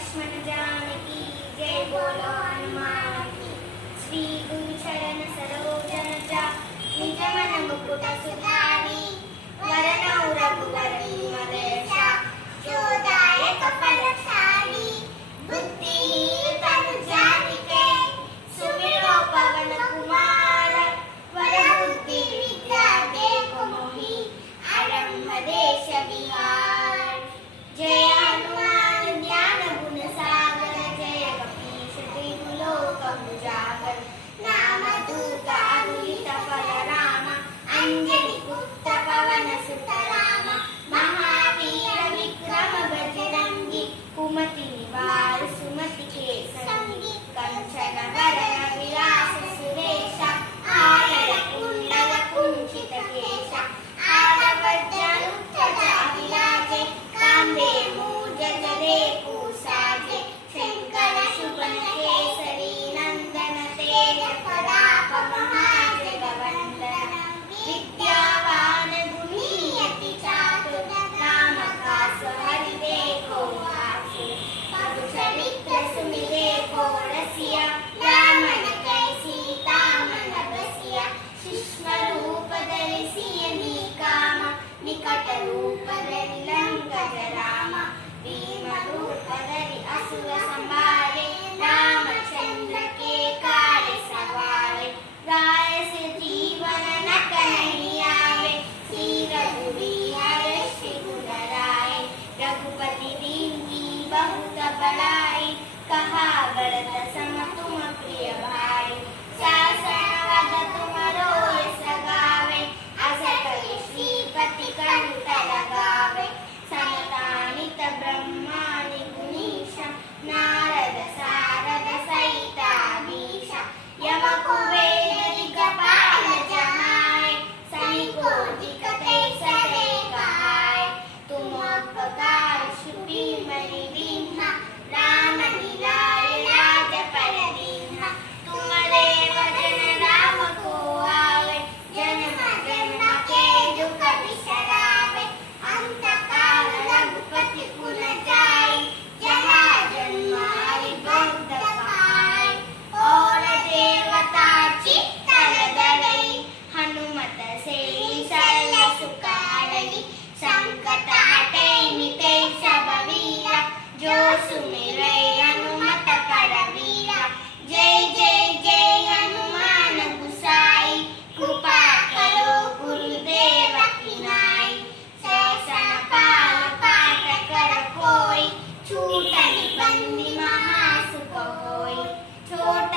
लक्ष्मण जानकी जय बोलो हनुमान की। श्री गुरु चरण सरोज रज निज मन मुकुट सुधारी वरनौ रघुवर विमलेश जोदायक फलचारी। बुद्धिहीन तनु जानिके सुमिरो पवन कुमार वरबुद्धि विद्या देहु मोहि आरंभ देश विहार। जय हनुमान ज्ञान गुण सागर जय कपीश तिहु लोक उजागर। नाम दूत अतुलित फल राम अंजनी पुत्र पवन सुत राम। महावीर विक्रम बजरंगी कुमति निवार सुमति के संगी। कंचन वरण विलास सुरेश हार कुंडल कुंचित केश। आलवज्जनुत्तजा विराजे कांधे मूज जनेऊ साजे। शंकर शुभन केसरी नंदन तेज प्रताप महाजगवंदन। विद्यावान गुणी अति चातुर राम काज हरिदेखो आतुर। प्रभु चरित्र सुमिरे को रसिया रामन कै सीता मन बसिया। सूक्ष्म रूप धरि सियहि काम निकट रूप धरि लंक जराम। भीम रूप धरि असुर संहारे रामचंद्र के कार्य सवारे। राय से जीवन न कहीं आवे श्री रघुवीर शिवराय। रघुपति दीन बहुत बड़ाई कहा बढ़त सम तुम प्रिय भाई। शासन वद तुम रोय सगावे अस कहि श्रीपति कंठ लगावे। सनकानित ब्रह्मानि गुणीश नारद सारद सहिताधीश। यम कुबेर दिगपाल जहाय सनिको दिखते सरे कहाय। तुम उपकार सुपी मरि दीन्हा राम मिलाय राजपद दीन्हा। तुम्हारे वचन राम को आवे जन्म जन्म के दुख बिसरावे। अंत काल रघुपति पुर जाई जहाँ जन्म हरि भक्त पाई। और देवता चित्तर धरई हनुमत से सर्व सुख हरई। संकट हटै मिटै सब वीरा जो सुमिरै हनुमत बल बीरा। जय जय जय हनुमान गोसाई कृपा करो गुरुदेव की नाई। सहसन पाल पाठ कर कोई छूटहि बंदी महासुख होई। छोट